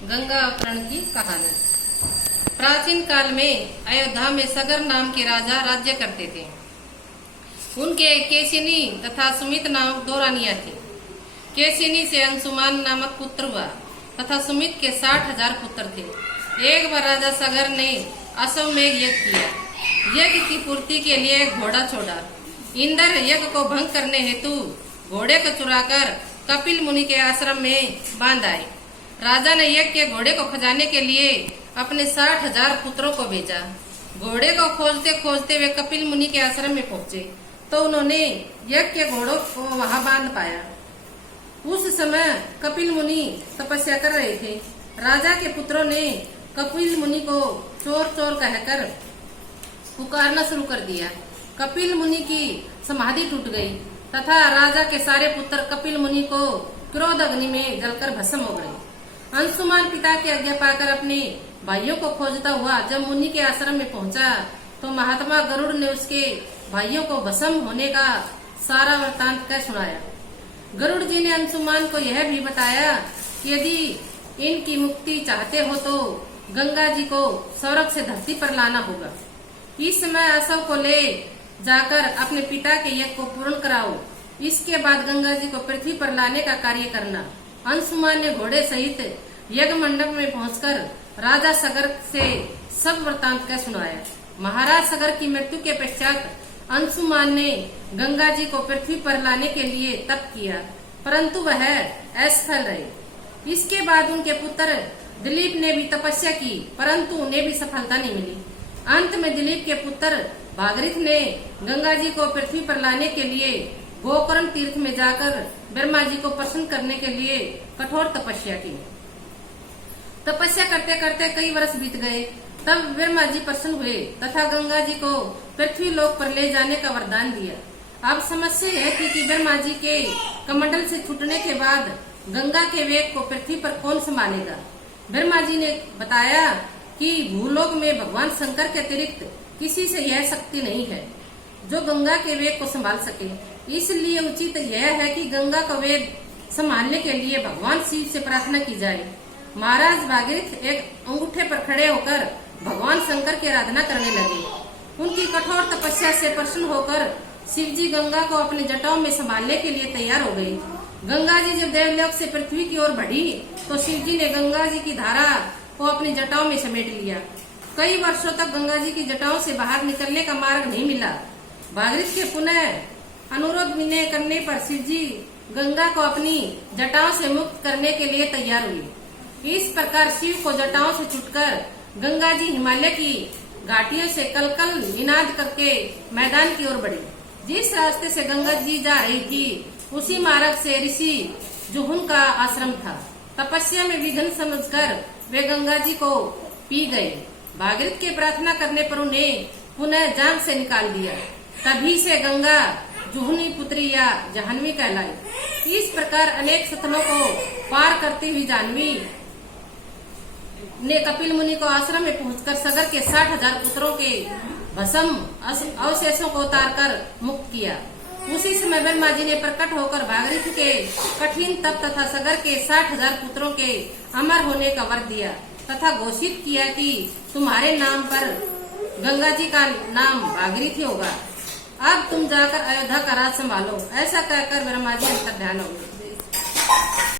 गंगा अवतरण की कहानी। प्राचीन काल में अयोध्या में सगर नाम के राजा राज्य करते थे। उनके केशिनी तथा सुमित नामक दो रानियां थी। केशिनी से अंशुमान नामक पुत्र हुआ तथा सुमित के 60,000 पुत्र थे। एक बार राजा सगर ने अश्वमेघ यज्ञ किया। यज्ञ की पूर्ति के लिए घोड़ा छोड़ा। इंद्र यज्ञ को भंग करने हेतु घोड़े को चुराकर कपिल मुनि के आश्रम में बांध आए। राजा ने यज्ञ के घोड़े को खजाने के लिए अपने 60,000 पुत्रों को भेजा। घोड़े को खोजते खोजते वे कपिल मुनि के आश्रम में पहुंचे तो उन्होंने यज्ञ के घोड़ों को वहां बांध पाया। उस समय कपिल मुनि तपस्या कर रहे थे। राजा के पुत्रों ने कपिल मुनि को चोर चोर कहकर पुकारना शुरू कर दिया। कपिल मुनि की समाधि टूट गई तथा राजा के सारे पुत्र कपिल मुनि को क्रोध अग्नि में जलकर भस्म हो गए। अंशुमान पिता की आज्ञा पाकर अपने भाइयों को खोजता हुआ जब मुनि के आश्रम में पहुंचा तो महात्मा गरुड़ ने उसके भाइयों को भस्म होने का सारा वृतांत कह सुनाया। गरुड़ जी ने अंशुमान को यह भी बताया कि यदि इनकी मुक्ति चाहते हो तो गंगा जी को स्वर्ग से धरती पर लाना होगा। इस समय अशव को ले जाकर अपने पिता के यज्ञ को पूर्ण कराओ। इसके बाद गंगा जी को पृथ्वी पर लाने का कार्य करना। अंशुमान ने घोड़े सहित यज्ञ मंडप में पहुंचकर राजा सगर से सब वृतांत कह सुनाया। महाराज सगर की मृत्यु के पश्चात अंशुमान ने गंगा जी को पृथ्वी पर लाने के लिए तप किया, परंतु वह असफल रहे। इसके बाद उनके पुत्र दिलीप ने भी तपस्या की, परंतु उन्हें भी सफलता नहीं मिली। अंत में दिलीप के पुत्र भागीरथ ने गंगा जी को पृथ्वी पर लाने के लिए गोकर्ण तीर्थ में जाकर ब्रह्मा जी को प्रसन्न करने के लिए कठोर तपस्या की। तपस्या करते करते कई वर्ष बीत गए। तब ब्रह्मा जी प्रसन्न हुए तथा गंगा जी को पृथ्वी लोक पर ले जाने का वरदान दिया। अब समस्या यह थी कि ब्रह्मा जी के कमंडल से छूटने के बाद गंगा के वेग को पृथ्वी पर कौन संभालेगा। ब्रह्मा जी ने बताया कि भूलोक में भगवान शंकर के अतिरिक्त किसी से यह शक्ति नहीं है जो गंगा के वेग को संभाल सके। इसलिए उचित यह है कि गंगा का वेग संभालने के लिए भगवान शिव से प्रार्थना की जाए। महाराज भागीरथ एक अंगूठे पर खड़े होकर भगवान शंकर की आराधना करने लगे। उनकी कठोर तपस्या से प्रसन्न होकर शिव जी गंगा को अपने जटाओं में संभालने के लिए तैयार हो गए। गंगा जी जब देवलोक से पृथ्वी की ओर बढ़ी तो शिव जी ने गंगा जी की धारा को अपनी जटाओं में समेट लिया। कई वर्षों तक गंगा जी की जटाओं से बाहर निकलने का मार्ग नहीं मिला। भागीरथ के पुनः अनुरोध विनय करने पर शिव जी गंगा को अपनी जटाओं से मुक्त करने के लिए तैयार हुए। इस प्रकार शिव को जटाओं से छुटकर गंगा जी हिमालय की घाटियों से कलकल निनाद करके मैदान की ओर बढ़ी। जिस रास्ते से गंगा जी जा रही थी उसी मार्ग से ऋषि जुहुन का आश्रम था। तपस्या में विघ्न समझकर वे गंगा जी को पी गए। भागीरथ के प्रार्थना करने पर उन्हें पुनः जान से निकाल दिया। तभी से गंगा जुहुनी पुत्री या जाह्नवी कहलाई। इस प्रकार अनेक सतनों को पार करती हुई जाह्नवी ने कपिल मुनि को आश्रम में पहुंचकर सगर के 60,000 पुत्रों के भस्म अवशेषों को उतारकर मुक्त किया। उसी समय ब्रह्मा जी ने प्रकट होकर भागीरथ के कठिन तप तथा सगर के 60,000 पुत्रों के अमर होने का वर दिया तथा घोषित किया कि तुम्हारे नाम पर गंगा जी का नाम भागीरथ ही होगा। अब तुम जाकर अयोध्या का राज संभालो। ऐसा कहकर ब्रह्मा जी अंतर्ध्यान हो गए।